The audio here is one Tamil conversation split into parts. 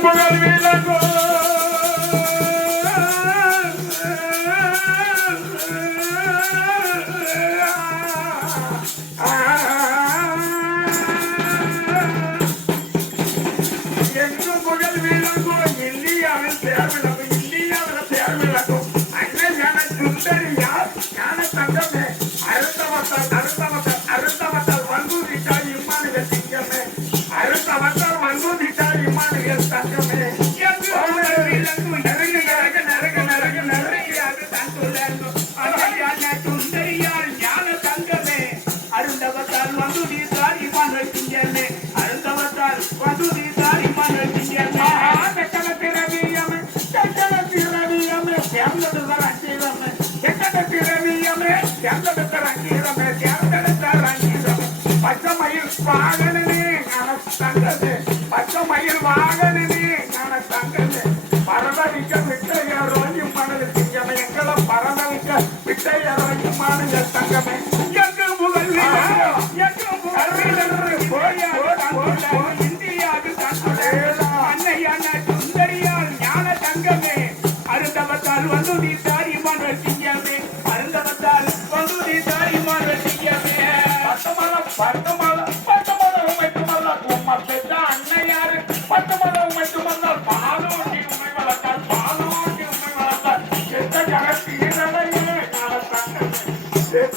Vamos, Gabriela, வாகனனே கனத்தங்கது பச்சை மயில் வாகனனே கனத்தங்கது பரதவிக்க விட்டைய ரோங்கி மனது திங்கமே எங்களை பரதவிக்க விட்டைய ரோங்கி மனது தங்கமே எங்கு முதல் எங்கு முதல் போயா இந்தியாவில் தங்கமே அன்னையான சுந்தரியால் ஞான தங்கமே. அருந்தவத்தால் வந்து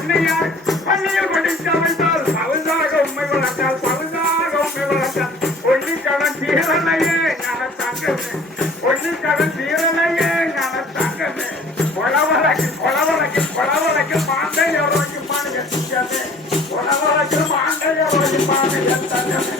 அன்னையார் பள்ளியில் படித்து அமைந்தால் பகுதாக உண்மை வளர்த்தால் பகுதாக உண்மை வளர்த்தால். ஒன்று கடன் தீரலையே நான் தங்கமே ஒன்று கடன் தீரலையே நான் தங்கமே கொலவரக்கு கொலவரக்கு கொலவரக்கு மாந்தை எவ்வளோக்கு மானுங்க கொலவரக்கு மாந்தை எவ்வளோக்கு மானுங்க தங்கமே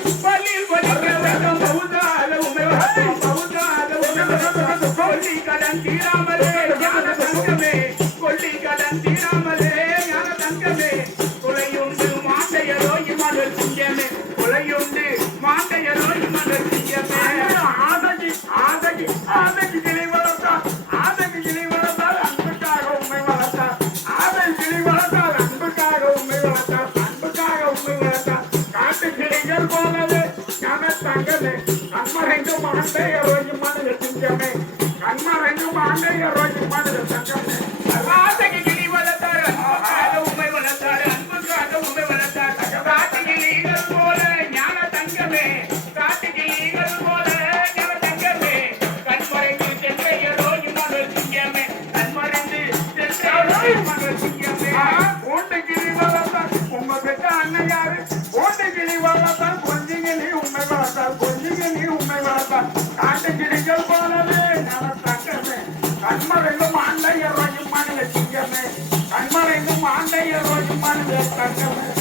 Thank you. Thank you.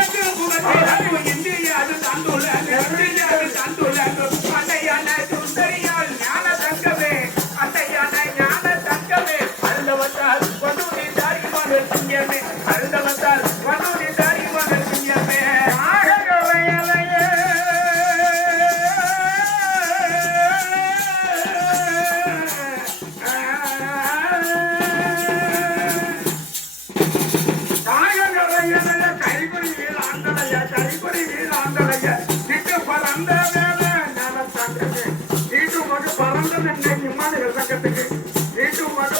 あり。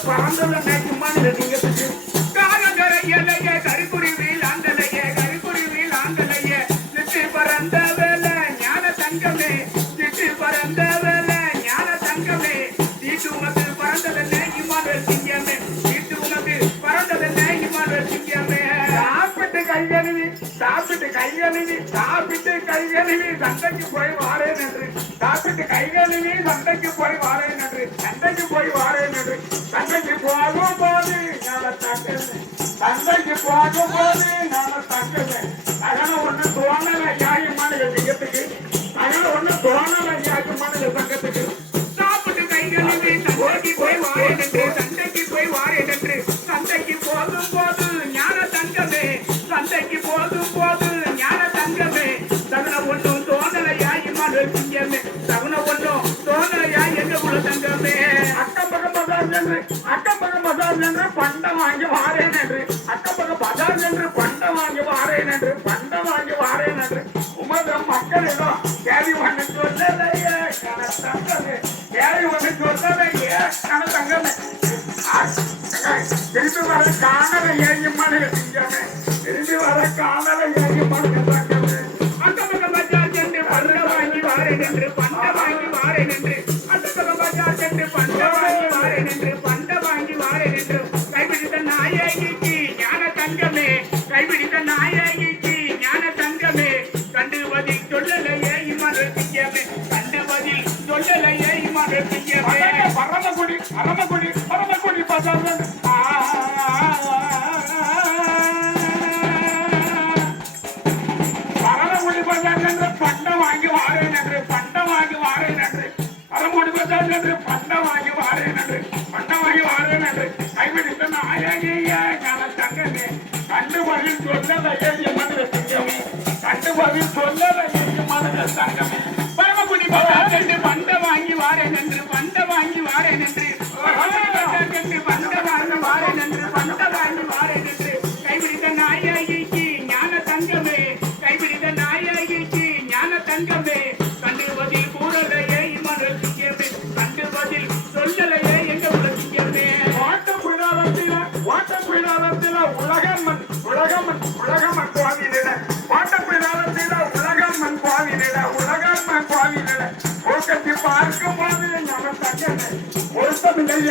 பறந்ததுன்னே சும்மா நீங்க காலங்கரையலையே கருக்குருவில் ஆண்டலையே கருக்குருவில் ஆண்டலையே சிட்டு பறந்த வேலை ஞான தங்கமே சிட்டு பறந்த வேலை ஞான தங்கமே வீட்டு உனக்கு பறந்ததென்ன இம்மானுவல் சிங்கமே வீட்டு உனக்கு பறந்ததென்ன இம்மானுவல் சிங்கமே சாப்பிட்டு கை கழுவி சாப்பிட்டு கை சாப்பிட்டு கை சந்தைக்கு போய் வாரேன் என்று. சாப்பிட்டு கை கழுவி சந்தைக்கு போய் வாரேன் சந்தைக்கு போகும் போது ஞான தங்கமே தந்தைக்கு போகும் போது ஞான தங்கமே அக்கம் பக்கம் வாங்கி வாரேன் என்று. அக்கம் பக்கம் பசார் என்று வாங்கி வாரேன் என்று பண்டம் வாங்கி வாரேன் என்று. உமது மக்களிடம் கேள்வி ஒன்று சொல்லலையே கன கேள்வி ஒன்று சொல்லலையே கன திரும்பி வர காணலை ஏழு மணி திரும்பி வர காணலை ஏழு மணி பரமக்குடி பரமக்குடி பரமக்குடி பரமக்குடி பசார் பண்டம் வாங்கி வாரேன் என்று பண்டம் வாங்கி வாரேன் என்று பரமக்குடி பசார் என்று பண்டம் வாங்கி வாரேன் என்று பண்டம் வாங்கி வாரேன் என்று கைவிடித்த நாயகிய ஞான தங்கமே. கண்டு பதில் சொல்லலையே மனித சங்கமே கண்டு பதில் சொல்லலையே மனித சங்கமே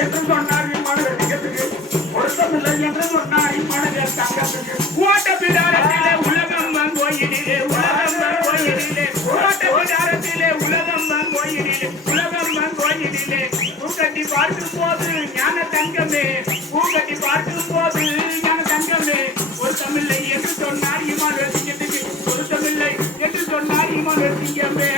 என்று சொன்னார் இம்மனது நிகழ்த்துக்கு. பொருத்தமில்லை என்று சொன்னார் இம்மனது தங்கத்துக்கு ஓட்ட பிடாரத்திலே உலகம் வங்கோயிலே உலகம் வங்கோயிலே ஓட்ட பிடாரத்திலே உலகம்மன் கோயிலிலே உலகம்மன் கோயிலிலே. பூக்கட்டி பார்க்கும் போது ஞான தங்கமே. பூக்கட்டி பார்க்கும் போது ஞான தங்கமே. ஒரு தமிழை என்று சொன்னார் இமானுவல் சிங்கத்துக்கு ஒரு தமிழை என்று சொன்னார் இமானுவல் சிங்கமே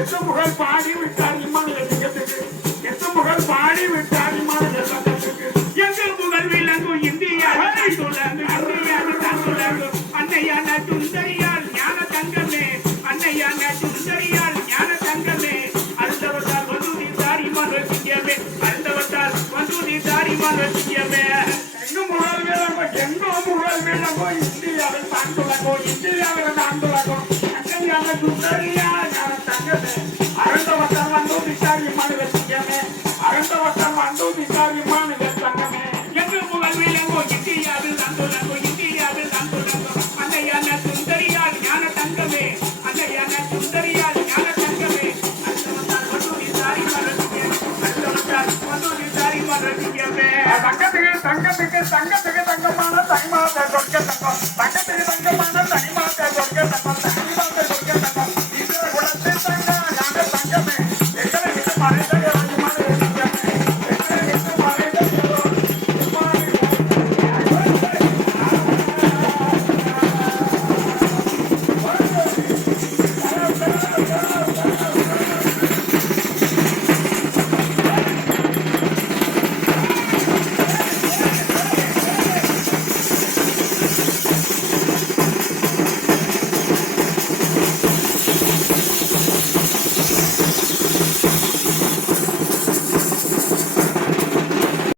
எட்டு புகழ் பாடி விட்டார் இம்மானுவல் சிங்கத்துக்கு எட்டு புகழ் பாடி விட்டார் இம்மானுவல் சங்கத்துக்கு எங்கள் புகழ் விளங்கும் இந்தியாவில் துலங்கு இந்தியாவில் தான் துலங்கு அன்னையான சுந்தரியால் ஞான தங்கமே. அன்னையான சுந்தரியால் ஞான தங்கமே. அழுந்தவத்தால் வந்து நீத்தார் இம்மானுவல் சிங்கமே. அழுந்தவத்தால் வந்து நீத்தார் இம்மானுவல் சிங்கமே. எங்கும் புகழ் விளங்கும் எங்கும் புகழ் விளங்கும்? இந்தியாவில் தான் துலங்கும் இந்தியாவில் தான் துலங்கும் அன்னையான சுந்தரியால் தங்கம். தங்கத்திரி தங்கம் மன்றம் தனிமாக்க சொர்க்க தங்கம் தனிமாக்க சொர்க்க தங்கம் இந்த குலத்தில் தங்க நாங்கள் தங்கமே